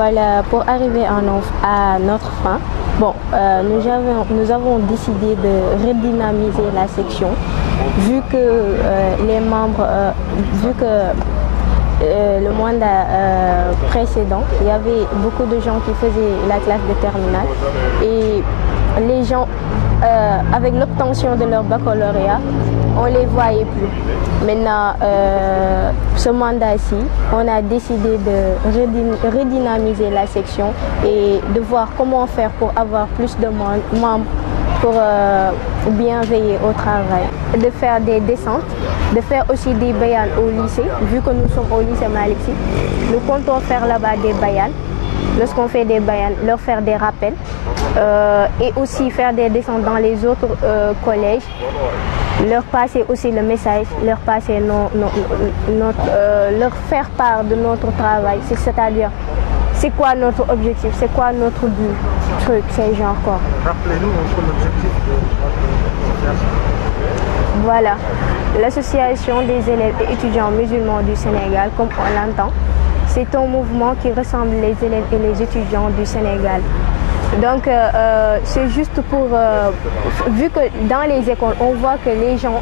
Voilà, pour arriver à notre fin, bon, nous avons décidé de redynamiser la section, vu que les membres, vu que le mandat précédent, il y avait beaucoup de gens qui faisaient la classe de terminale et les gens, avec l'obtention de leur baccalauréat, on ne les voyait plus. Maintenant, ce mandat-ci, on a décidé de redynamiser la section et de voir comment faire pour avoir plus de membres pour bien veiller au travail, de faire des descentes, de faire aussi des bayanes au lycée, vu que nous sommes au lycée Malick Sy. Nous comptons faire là-bas des bayanes. Lorsqu'on fait des bayanes, leur faire des rappels et aussi faire des descentes dans les autres collèges, leur passer aussi le message, leur passer leur faire part de notre travail, c'est-à-dire c'est quoi notre objectif, c'est quoi notre but, c'est genre quoi. Rappelez-nous un peu l'objectif de votre association. Voilà, l'association des élèves et étudiants musulmans du Sénégal, comme on l'entend, c'est un mouvement qui rassemble les élèves et les étudiants du Sénégal. Donc c'est juste pour, vu que dans les écoles, on voit que les gens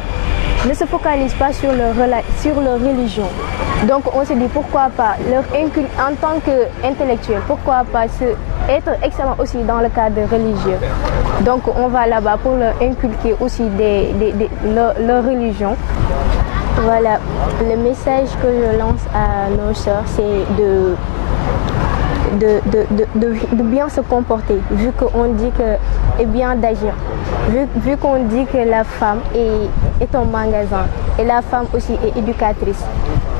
ne se focalisent pas sur leur religion. Donc on se dit pourquoi pas leur inculquer en tant qu'intellectuel, pourquoi pas être excellent aussi dans le cadre religieux. Donc on va là-bas pour leur inculquer aussi leur religion. Voilà, le message que je lance à nos sœurs, c'est de bien se comporter, vu qu'on dit que, et bien d'agir, vu qu'on dit que la femme est un magasin et la femme aussi est éducatrice.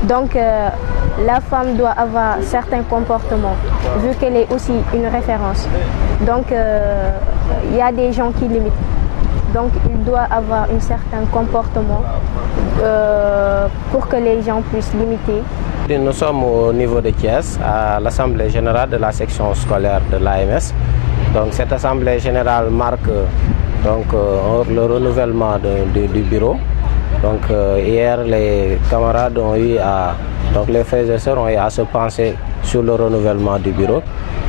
Donc la femme doit avoir certains comportements, vu qu'elle est aussi une référence. Donc il y a des gens qui limitent. Donc il doit avoir un certain comportement pour que les gens puissent limiter. Nous sommes au niveau de Thiès, à l'Assemblée générale de la section scolaire de l'AMS. Donc cette Assemblée générale marque le renouvellement du bureau. Donc hier, les camarades ont eu donc les frères et sœurs ont eu à se pencher sur le renouvellement du bureau.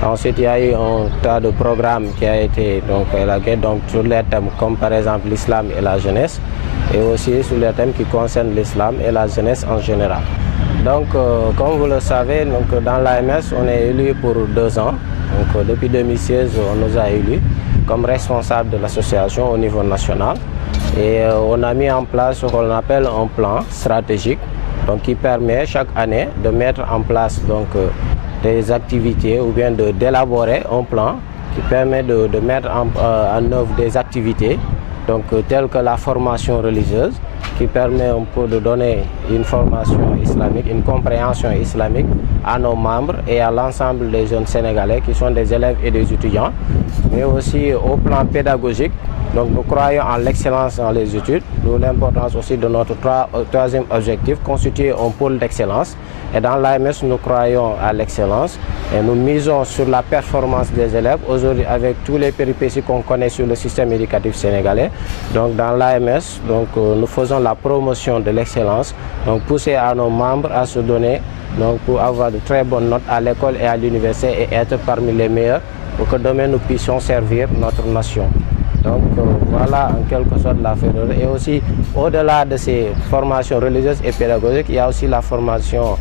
Ensuite, il y a eu un tas de programmes qui a été élagué sur les thèmes comme par exemple l'islam et la jeunesse, et aussi sur les thèmes qui concernent l'islam et la jeunesse en général. Donc, comme vous le savez, dans l'AMS, on est élu pour 2 ans. Donc, depuis 2016, on nous a élus comme responsable de l'association au niveau national. Et on a mis en place ce qu'on appelle un plan stratégique, donc, qui permet chaque année de mettre en place des activités ou bien d'élaborer un plan qui permet de mettre en œuvre des activités telles que la formation religieuse, qui permet un peu de donner une formation islamique, une compréhension islamique à nos membres et à l'ensemble des jeunes Sénégalais qui sont des élèves et des étudiants, mais aussi au plan pédagogique. Donc nous croyons en l'excellence dans les études, d'où l'importance aussi de notre troisième objectif, constituer un pôle d'excellence. Et dans l'AMS, nous croyons à l'excellence et nous misons sur la performance des élèves. Aujourd'hui, avec tous les péripéties qu'on connaît sur le système éducatif sénégalais, donc dans l'AMS, nous faisons la promotion de l'excellence, donc pousser à nos membres à se donner pour avoir de très bonnes notes à l'école et à l'université et être parmi les meilleurs pour que demain nous puissions servir notre nation. Donc voilà en quelque sorte la fermeture. Et aussi au-delà de ces formations religieuses et pédagogiques, il y a aussi la formation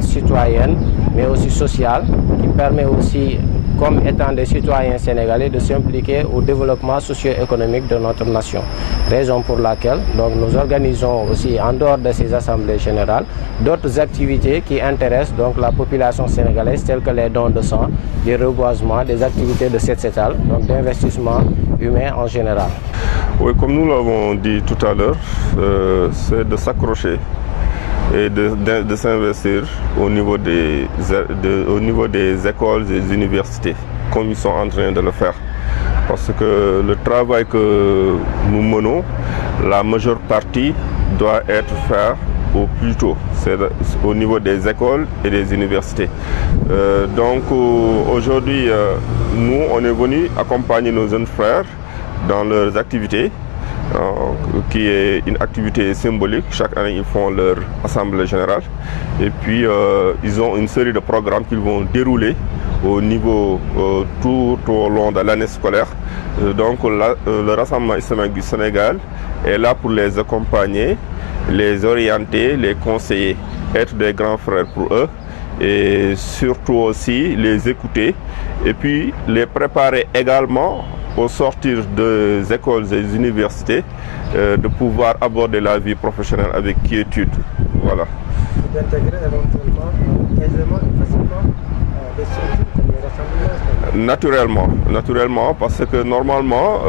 citoyenne, mais aussi sociale, qui permet aussi, comme étant des citoyens sénégalais, de s'impliquer au développement socio-économique de notre nation. Raison pour laquelle nous organisons aussi, en dehors de ces assemblées générales, d'autres activités qui intéressent la population sénégalaise, telles que les dons de sang, des reboisements, des activités de set-setal, donc d'investissement humain en général. Oui, comme nous l'avons dit tout à l'heure, c'est de s'accrocher et de s'investir au niveau des écoles et des universités, comme ils sont en train de le faire. Parce que le travail que nous menons, la majeure partie doit être fait au plus tôt, c'est au niveau des écoles et des universités. Donc aujourd'hui, nous, on est venu accompagner nos jeunes frères dans leurs activités qui est une activité symbolique. Chaque année, ils font leur assemblée générale. Et puis, ils ont une série de programmes qu'ils vont dérouler au niveau tout au long de l'année scolaire. Donc, le Rassemblement islamique du Sénégal est là pour les accompagner, les orienter, les conseiller, être des grands frères pour eux et surtout aussi les écouter et puis les préparer également au sortir des écoles et des universités de pouvoir aborder la vie professionnelle avec quiétude. Voilà. D'intégrer éventuellement aisément et facilement des structures comme le Rassemblement islamique. Naturellement, parce que normalement,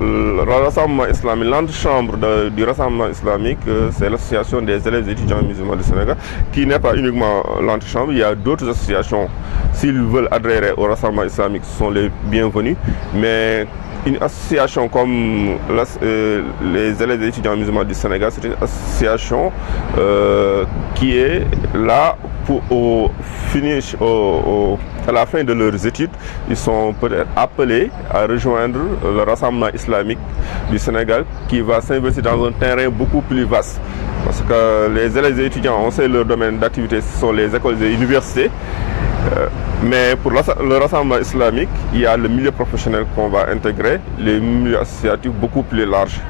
le Rassemblement islamique, l'antichambre du Rassemblement islamique, c'est l'association des élèves étudiants musulmans du Sénégal, qui n'est pas uniquement l'antichambre, il y a d'autres associations. S'ils veulent adhérer au Rassemblement islamique, ce sont les bienvenus, mais une association comme les élèves étudiants musulmans du Sénégal, c'est une association qui est là pour à la fin de leurs études, ils sont peut-être appelés à rejoindre le Rassemblement islamique du Sénégal qui va s'investir dans un terrain beaucoup plus vaste. Parce que les élèves et étudiants, on sait leur domaine d'activité, ce sont les écoles et universités. Mais pour le Rassemblement islamique, il y a le milieu professionnel qu'on va intégrer, les milieux associatifs beaucoup plus larges.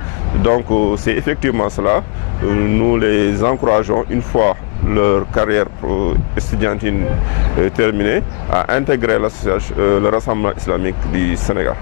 Donc c'est effectivement cela. Nous les encourageons, une fois leur carrière estudiantine terminée, à intégrer le Rassemblement islamique du Sénégal.